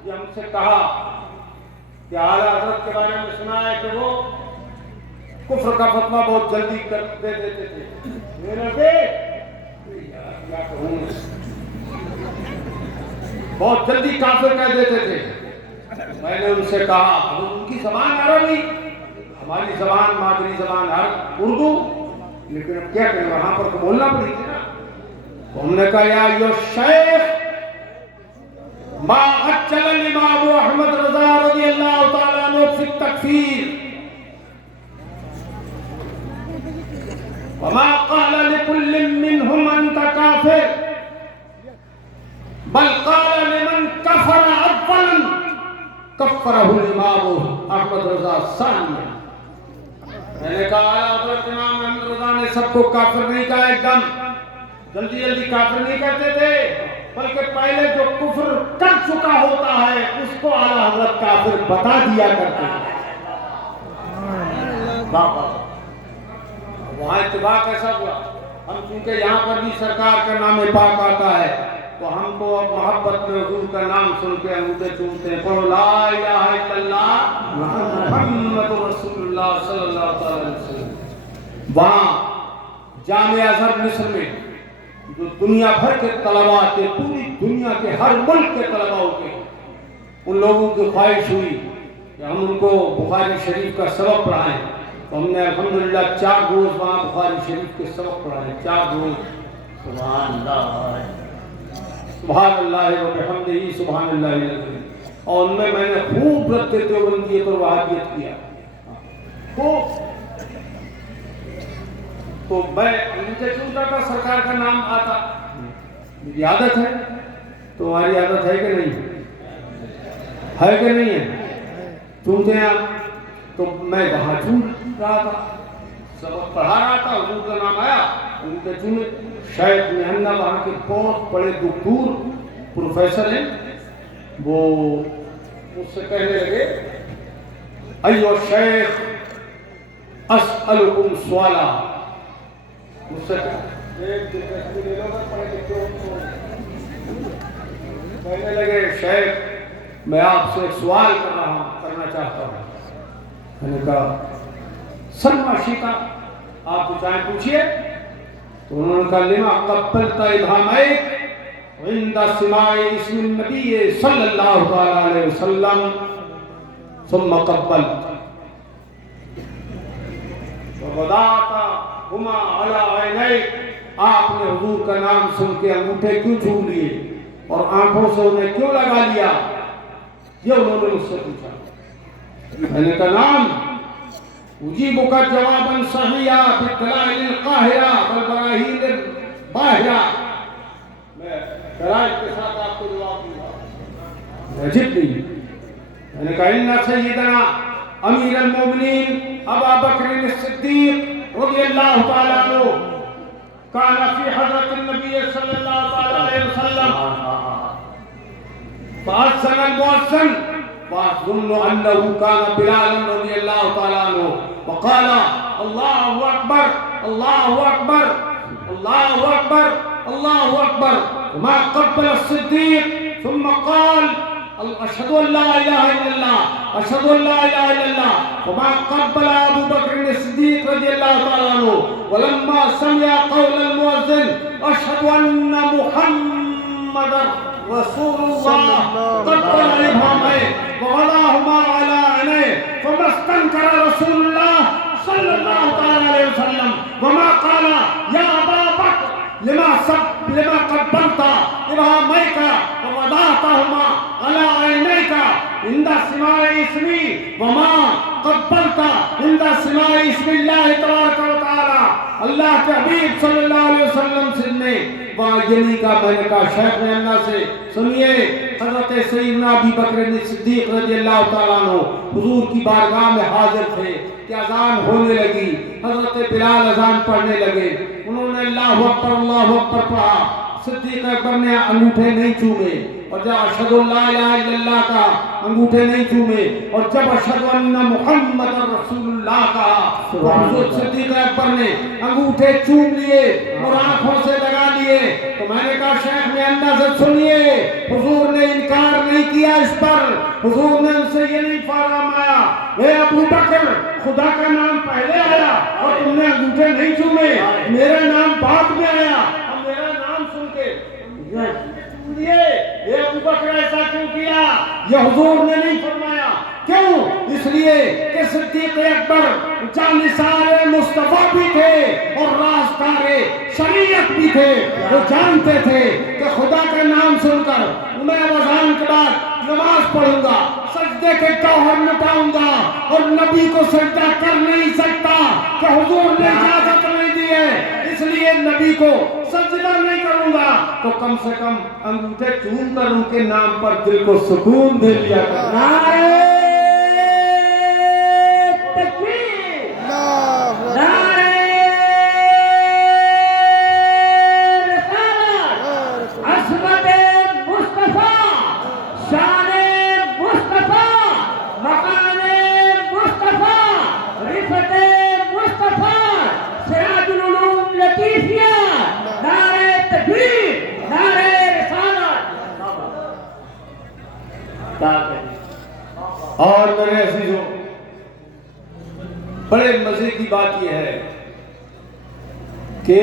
یہ ہم سے کہا کہ اعلیٰ حضرت کے بارے میں سنا ہے کہ وہ کفر کا فتویٰ بہت جلدی کر دے دیتے تھے۔ میرے کیا کہوں، بہت جلدی کافر کہہ دیتے تھے۔ میں نے ان سے کہا ان کی زبان عربی، ہماری زبان مادری زبان اردو، لیکن اب کیا کریں وہاں پر تو بولنا پڑی تھی نا۔ ہم نے کہا یا ایھا الشیخ ما عجل الامام احمد رضا رضی اللہ تعالی عنہ فی التکفیر وما قال لكل منهم انت کافر بل قال لمن کفر اولا کفرہ الامام احمد رضا ثانیہ۔ میں نے کہا حضرت امام احمد رضا نے سب کو کافر نہیں کہا ایک دم، جلدی جلدی کافر نہیں کرتے تھے، بلکہ پہلے جو کفر کر چکا ہوتا ہے اس کو اعلیٰ حضرت کافر بتا دیا کرتے تھے۔ وہاں اتفاق ایسا ہوا، ہم چونکہ یہاں پر بھی سرکار کا نام پاک آتا ہے تو ہم کو اب محبت میں حضور کا نام سن کے انگوٹھے چومتے ہیں، پڑھو لا الہ الا اللہ محمد رسول اللہ صلی اللہ علیہ وسلم۔ وہاں جامعہ ازہر مصر میں جو دنیا بھر کے طلباء تھے، پوری دنیا کے ہر ملک کے طلباء ہوتے ہیں، ان لوگوں کی خواہش ہوئی کہ ہم ان کو بخاری شریف کا سبق پڑھائیں، تو ہم نے الحمدللہ 4 روز وہاں بخاری شریف کے سبق پڑھائے، 4 روز۔ سبحان اللہ، سبحان اللہ و بحمدہ، سبحان اللہ العظیم۔ اور ان میں نے خوب رد دیوبندیت اور وہابیت کیا، تو میں مجھے چونتا تھا سرکار کا نام آتا، میری عادت ہے، تمہاری عادت ہے کہ نہیں ہے؟ کہ نہیں ہے؟ چونتے ہیں تو میں وہاں چون رہا تھا، سبق پڑھا رہا تھا، حضور کا نام آیا، ان کے چونے۔ شیخ مہنہ وہاں کے بہت بڑے دکتور پروفیسر ہیں، وہ مجھ سے کہنے لگے ایو شیخ اسألکم سوالا، مجھ سے کہنے لگے شیخ میں آپ سے ایک سوال کرنا چاہتا ہوں۔ میں نے کہا سلما شیتا، آپ کو چاہیں پوچھئے۔ تو انہوں نے کہا لما قبلت ابہامک عند سماع اسم النبی صلی اللہ علیہ وسلم ثم قبلت ووضعتہما علی عینیک، آپ نے حضور کا نام سن کے انگوٹھے کیوں چوم لیے اور آنکھوں سے انہیں کیوں لگا لیا؟ یہ انہوں نے مجھ سے پوچھا۔ میں نے کہا نام اجیبک جوابا صحیحا بالدلائل القاہرہ والبراہین الباہرہ، میں دلائل کے ساتھ آپ کو جواب دوں گا۔ عجب نہیں، میں نے کہا ان سیدنا امیر المومنین ابا بکر الصدیق رضی اللہ تعالیٰ عنہ کان فی حضرت النبی صلی اللہ علیہ وسلم فأذن المؤذن فأظن أنه كان بلال رضي الله تعالى عنه وقال الله أكبر الله أكبر الله أكبر الله أكبر، وما قبل الصديق ثم قال أشهد أن لا إله إلا الله أشهد أن لا إله إلا الله، وما قبل أبو بكر الصديق رضي الله تعالى عنه ولما سمع قول المؤذن أشهد أن محمدا رسول الله قبل إبهامه ووضعهما على عينيه، فما استنكر رسول الله صلى الله عليه وسلم وما قال يا أبا بكر لما قبلت إبهاميك ووضعتهما على عينيك عند سماع اسمي وما قبلت عند سماع اسم الله تبارك وتعالى۔ اللہ کے حبیب صلی اللہ علیہ وسلم سے وہاں یعنی کا میں نے کہا شیخ مہنہ سے سنیے، حضرت سیدنا ابی بکر صدیق رضی اللہ تعالیٰ عنہ حضور کی بارگاہ میں حاضر تھے کہ اذان ہونے لگی، حضرت بلال اذان پڑھنے لگے، انہوں نے اللہ اکبر پڑھا، صدیق اکبر نے انگوٹھے نہیں چومے، اور جب اشہد ان لا الہ الا اللہ کا انگوٹھے نہیں چومے، اور جب اشہد ان محمد رسول اللہ کا حضور صدیق اکبر نے انگوٹھے چوم لیے اور آنکھوں سے لگا لیے، تو میں نے کہا شیخ مہنہ سے سنیے، حضور نے انکار نہیں کیا اس پر، حضور نے ان سے یہ نہیں فرمایا اے ابو بکر خدا کا نام پہلے آیا اور تم نے انگوٹھے نہیں چومے، میرا نام بعد میں آیا اور میرا نام سن کے اے ابو بکر ایسا کیوں کیا؟ یہ حضور نے نہیں فرمایا۔ کیوں؟ اس لیے کہ صدیق اکبر جانثار مصطفیٰ بھی تھے اور رازدار شریعت بھی تھے، وہ جانتے تھے کہ خدا کا نام سن کر میں اذان کے بعد نماز پڑھوں گا، سجدے کے جوہر مٹاؤں گا اور نبی کو سجدہ کر نہیں سکتا کہ حضور نے اجازت نہیں دی ہے، اس لیے نبی کو سجدہ نہیں کروں گا تو کم سے کم انگوٹھے چوم کر ان کے نام پر دل کو سکون دے دیا کروں۔ نعرہ تکبیر، نعرہ بڑے مزے کی بات یہ ہے کہ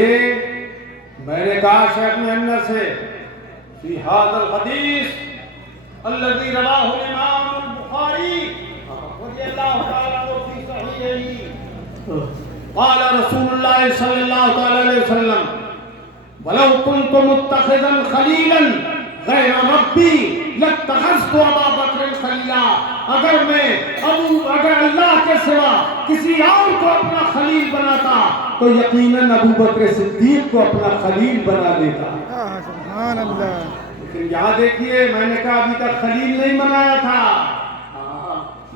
میں نے کہا شیخ محنہ سے فی هذا الحدیث الذي رواه الامام البخاری رضی اللہ تعالی عنہ فی صحیحہ قال رسول اللہ صلی اللہ تعالی علیہ وسلم ولو كنت متخذا خلیلا غیر ربی لاتخذت ابا بکر خلیلا، اگر اللہ کے سوا کسی اور کو اپنا خلیل بناتا تو یقیناً ابو بکر صدیق کو اپنا خلیل بنا دیتا۔ سبحان اللہ۔ لیکن یہاں دیکھیے، میں نے کہا ابھی تک خلیل نہیں بنایا تھا،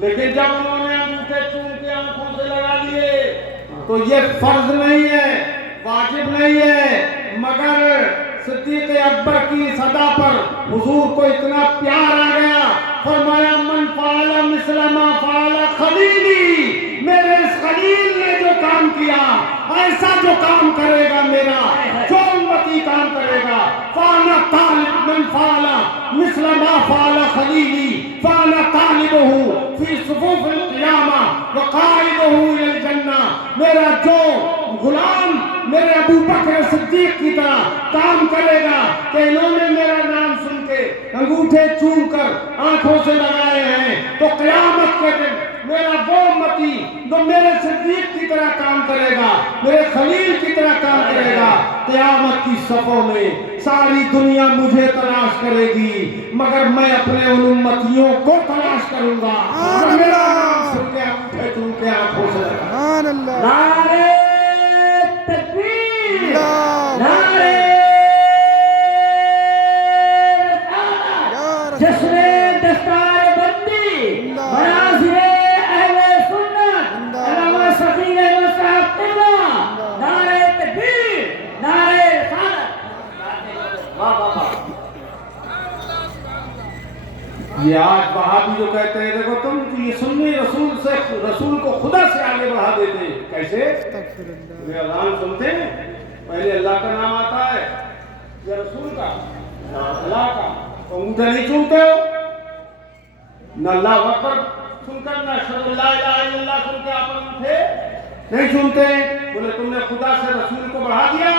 لیکن جب انہوں نے انگوٹھے چوم کے آنکھوں سے لگا دیے تو یہ فرض نہیں ہے، واجب نہیں ہے، مگر صدیق اکبر کی صدا پر حضور کو اتنا پیار آ گیا، فرمایا من فعل مثل ما فعل خلیلی، میرے اس خلیل نے جو کام کیا ایسا جو کام کرے گا میرا جو امتی کام کرے گا، فانا طالب من فعل مثل ما فعل خلیلی فانا طالبہ فی صفوف القیامہ وقائدہ الی الجنہ، میرا جو غلام میرے ابو بکر صدیق کی طرح کام کرے گا کہ انہوں نے میرا نام سن کے انگوٹھے چوم کر آنکھوں سے لگائے ہیں، تو قیامت کے دن میرا وہ امتی جو میرے صدیق کی طرح کام کرے گا، میرے خلیل کی طرح کام کرے گا، قیامت کی صفوں میں ساری دنیا مجھے تلاش کرے گی مگر میں اپنے ان امتیوں کو تلاش کروں گا جو میرا نام سن کے انگوٹھے چوم کے آنکھوں سے لگائے۔ سبحان اللہ۔ نعرہ تکبیر، اللہ نعرہ جس نے دستار بندی مناظر اہل سنت علامہ صفی احمد صاحب قبلہ، نعرہ تکبیر، نعرہ رسالت۔ واہ واہ واہ۔ یہ آج وہابی جو کہتے ہیں دیکھو تم یہ سنی رسول سے، رسول کو خدا سے آگے بڑھا دیتے ہیں، کیسے؟ استغفر اللہ۔ یہ اذان سنتے ہیں پہلے اللہ کا نام آتا ہے یا رسول کا، نہ اللہ کا، تو انگوٹھے نہیں چومتے ہو، نہ اللہ اکبر سن کر، نہ اشہد ان لا الہ الا اللہ سن کے آپ انگوٹھے نہیں چومتے، بولے تم نے خدا سے رسول کو بڑھا دیا،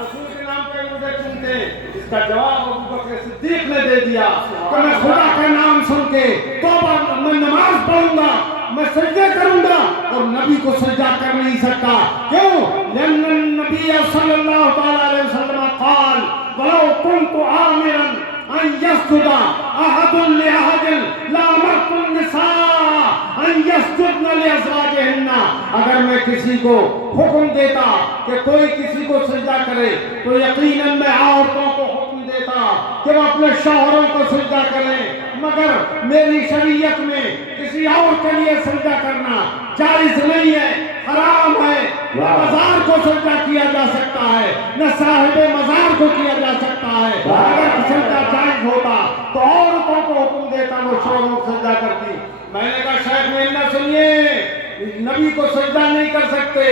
رسول کے نام پہ انگوٹھے چومتے ہیں۔ اس کا جواب ابو بکر صدیق نے دے دیا کہ میں خدا کا نام سن کے توبہ، میں نماز پڑھوں گا، میں سجدے کروں گا، اور نبی کو سجدہ کر نہیں سکتا، کیوں؟ لأن النبی صلی اللہ تعالی علیہ وسلم قال ولو كنت آمرا ان يسجد احد لأحد لأمرت النساء ان يسجدن لأزواجهن، اگر میں کسی کو حکم دیتا کہ کوئی کسی کو سجدہ کرے تو یقیناً میں عورتوں کو حکم دیتا کہ وہ اپنے شوہروں کو سجدہ کریں، مگر میری شریعت میں کسی اور کے لیے سجدہ کرنا جائز نہیں ہے، حرام ہے۔ نہ مزار کو سجدہ کیا جا سکتا ہے، نہ صاحب مزار کو کیا جا سکتا ہے، اگر سجدہ جائز ہوتا تو عورتوں کو حکم دیتا وہ شوہروں کو سجدہ کرتی۔ میں نے کہا شیخ محنہ سنیے، نبی کو سجدہ نہیں کر سکتے،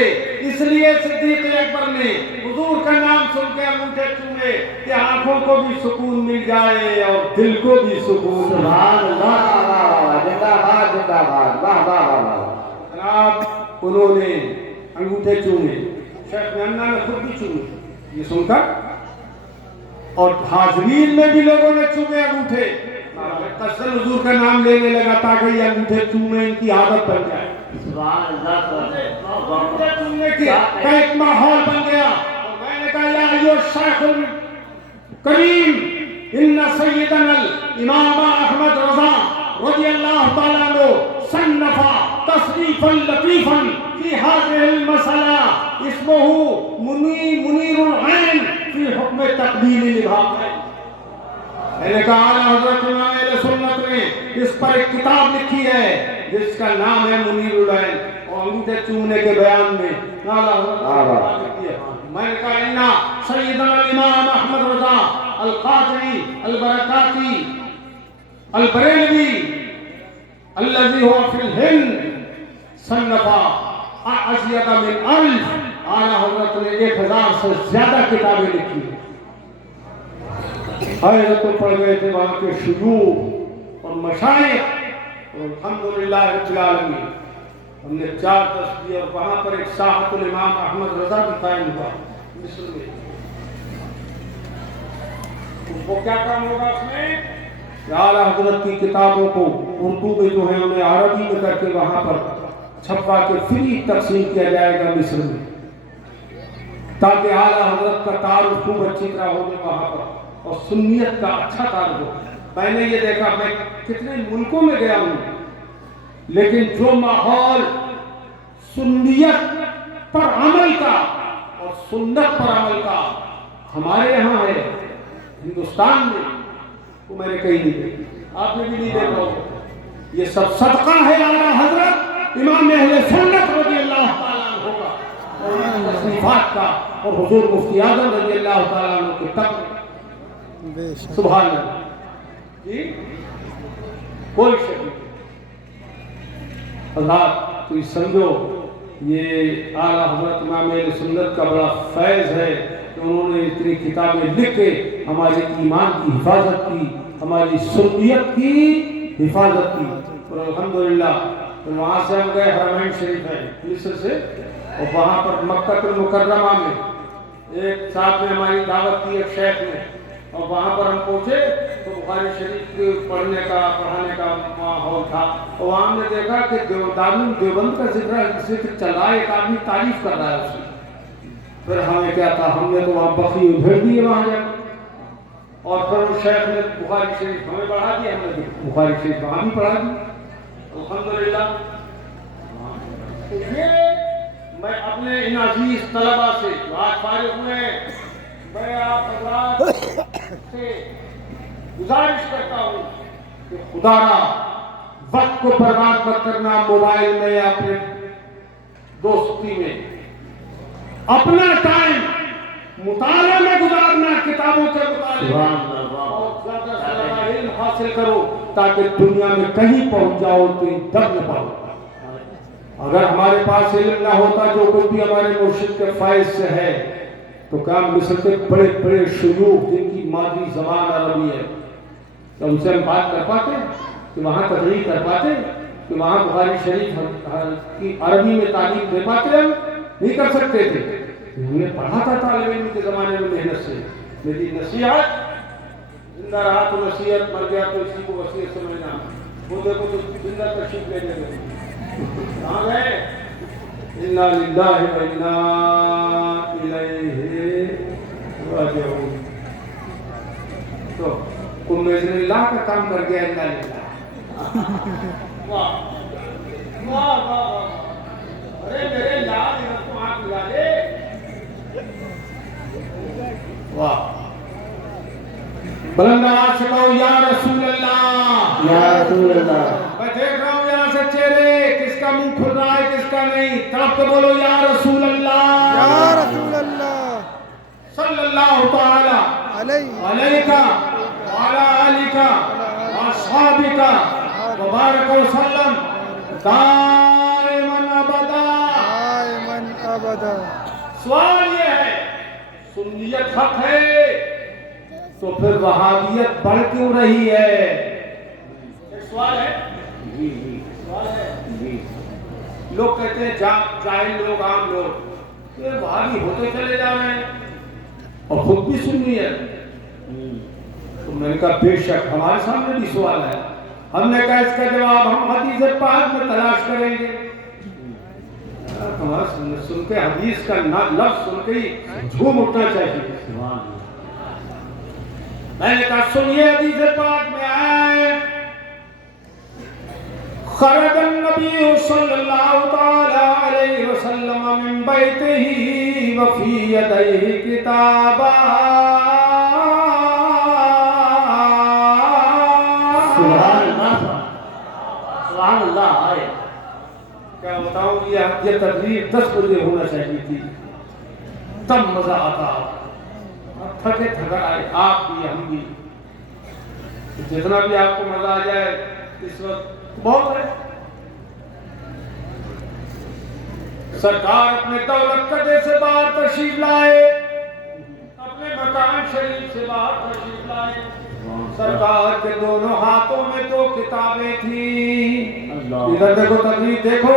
اس لیے صدیق اکبر نے حضور کا نام سن کے انگوٹھے چومے کہ آنکھوں کو بھی سکون مل جائے اور دل کو بھی سکون۔ سبحان اللہ، زندہ باد زندہ باد، واہ واہ واہ۔ جناب انہوں نے انگوٹھے چومے، شیخ محنہ نے خود بھی چومے، یہ سن کر، اور حاضرین میں بھی لوگوں نے چومے انگوٹھے، قصداً حضور کا نام لینے لگا تاکہ یہ انگوٹھے چومے ان کی عادت بن جائے۔ سبحان اللہ، انگوٹھے چومنے کا ایک ماحول بن گیا، اور میں نے کہا یا ایھا الشیخ الکریم ان سیدنا الامام احمد رضا رضی اللہ تعالیٰ عنہ صنف تصنیفا لطیفا فی هذه المسألہ اسمہ منیر العین فی حکم تقبیل الابہام۔ میں نے کہا حضرت امام اہل سنت نے اس پر ایک کتاب لکھی ہے جس کا نام ہے منیر العین، اور انگوٹھے چومنے کے بیان میں میں نے کہا انا سیدنا الامام احمد رضا القادری البرکاتی البریلوی الذي هو في الهند صنف ازید من 1000، اعلیٰ حضرت نے 1000 سے زیادہ کتابیں لکھی ہیں۔ حضرت پڑھ گئے تھے وہاں کے شیوخ اور مشائخ، اور الحمدللہ رب العالمین ہم نے 4 درس دیے اور وہاں پر ایک ساحت الامام احمد رضا بھی قائم ہوا مصر میں. وہ کیا کام ہوگا اس میں کہ اعلیٰ حضرت کی کتابوں کو اردو میں جو ہے انہیں عربی میں کر کے وہاں پر چھپوا کے فری تقسیم کیا جائے گا مصر میں، تاکہ اعلیٰ حضرت کا تعارف خوب اچھی طرح ہو جائے وہاں پر اور سنیت کا اچھا تعارف ہو. میں نے یہ دیکھا، میں کتنے ملکوں میں گیا ہوں، لیکن جو ماحول سنیت پر عمل کا اور سنت پر عمل کا ہمارے یہاں ہے ہندوستان میں، وہ میں نے کہیں نہیں دیکھا، آپ نے بھی نہیں دیکھا ہوگا. یہ سب صدقہ ہے اعلیٰ حضرت امام اہل سنت رضی اللہ تعالیٰ عنہ کا اور ان کی تصنیفات کا اور حضور مفتی اعظم رضی اللہ تعالیٰ عنہ کے تقوی. بے شک. سبحان اللہ جی، کوئی شک نہیں. حضرات تو یہ سمجھو یہ اعلیٰ حضرت امام اہل سنت کا بڑا فیض ہے کہ انہوں نے اتنی کتابیں لکھ کے ہمارے ایمان کی حفاظت کی، ہماری سنیت کی حفاظت کی. اور الحمدللہ وہاں سے ہم گئے حرمین شریف ہے مصر سے، اور وہاں پر مکہ المکرمہ میں ایک صاحب نے ہماری دعوت کی ایک شیخ نے، اور وہاں پر ہم پہنچے تو بخاری شریف کے پڑھنے کا ماحول تھا، اور وہاں ہم نے دیکھا کہ دیوبند کا ذکر چل رہا ہے، ایک آدمی تعریف کر رہا ہے اس کی. پھر ہمیں کیا تھا، ہم نے تو وہاں بکری ادھیڑ دی وہاں جا، اور پھر اس شیخ نے بخاری شریف ہمیں پڑھا دیا، ہم نے بخاری شریف وہاں بھی پڑھا دی. الحمدللہ میں اپنے ان عزیز طلبہ سے جو آج فارغ ہوئے ہیں، میں آپ حضرات سے گزارش کرتا ہوں کہ خدا را وقت کو برباد مت کرنا موبائل میں یا اپنے دوستی میں، اپنا ٹائم مطالعہ میں گزارنا، کتابوں کے مطالعے اور زیادہ سے زیادہ علم حاصل کرو تاکہ دنیا میں کہیں پہنچ جاؤ تو دب نہ پاؤ. اگر ہمارے پاس علم نہ ہوتا جو کچھ بھی ہمارے مرشد کے فائز سے ہے تو کیا مصر کے بڑے بڑے شیوخ جن کی مادری زبان عربی ہے تو ان سے ہم بات کر پاتے کہ وہاں تقریر کر پاتے کہ وہاں بخاری شریف کی عربی میں تعلیم دے پاتے؟ ہم نہیں کر سکتے تھے. ہم نے پڑھا تھا طالب علم کے زمانے میں محنت سے. میری نصیحت زندہ رہا تو نصیحت، مر گیا تو اسی کو وصیت سمجھنا. وہ دیکھو تو زندہ تشریف لے گئے کہاں گئے؟ انا للہ و انا الیہ راجعون. تو تم میں اللہ کا کام کر گیا. انا للہ واہ واہ واہ، ارے میرے لال تو آنکھ ملا دے. واہ، بلند آواز سے کہو یا رسول اللہ، یا رسول اللہ. میں دیکھ رہا ہوں یہاں سے چہرے، کس کا منہ کھل رہا ہے کس کا نہیں. طرف تو بولو یا رسول اللہ، یا رسول اللہ صلی اللہ تعالی علیہ وعلی آلہ واصحابہ وبارک وسلم دائما ابدا. دائماً ابدا. سوال یہ ہے، سنیت حق ہے تو پھر وہابیت بڑھ کیوں رہی ہے؟ ایک سوال ہے. جی جی سوال ہے. جی. لوگ کہتے ہیں جاہل لوگ، عام لوگ یہ وہابی ہوتے چلے جا رہے ہیں اور خود بھی سنی ہے. تو میں نے کہا بے شک ہمارے سامنے بھی سوال ہے. ہم نے کہا اس کا جواب ہم حدیث پاک میں تلاش کریں گے. ہمارا سن کے حدیث کا لفظ سن کے ہی جھوم اٹھنا چاہیے. میں نے کہا سنیے حدیث پاک میں آئے خرج النبی صلی اللہ تعالی علیہ وسلم من بیتہ وفی یدیہ کتابا. سبحان اللہ، سبحان اللہ. آئے کیا بتاؤں، یہ تقریر 10 بجے ہونا چاہیے تھی، تب مزہ آتا. تھکے تھکا آئے آپ بھی ہم بھی، جتنا بھی آپ کو مزہ آ جائے اس وقت بہت ہے. سرکار اپنے دولت قدے سے باہر تشریف لائے، اپنے مکان شریف سے باہر تشریف لائے. سرکار کے دونوں ہاتھوں میں 2 کتابیں تھیں. ادھر دیکھو تقریر دیکھو،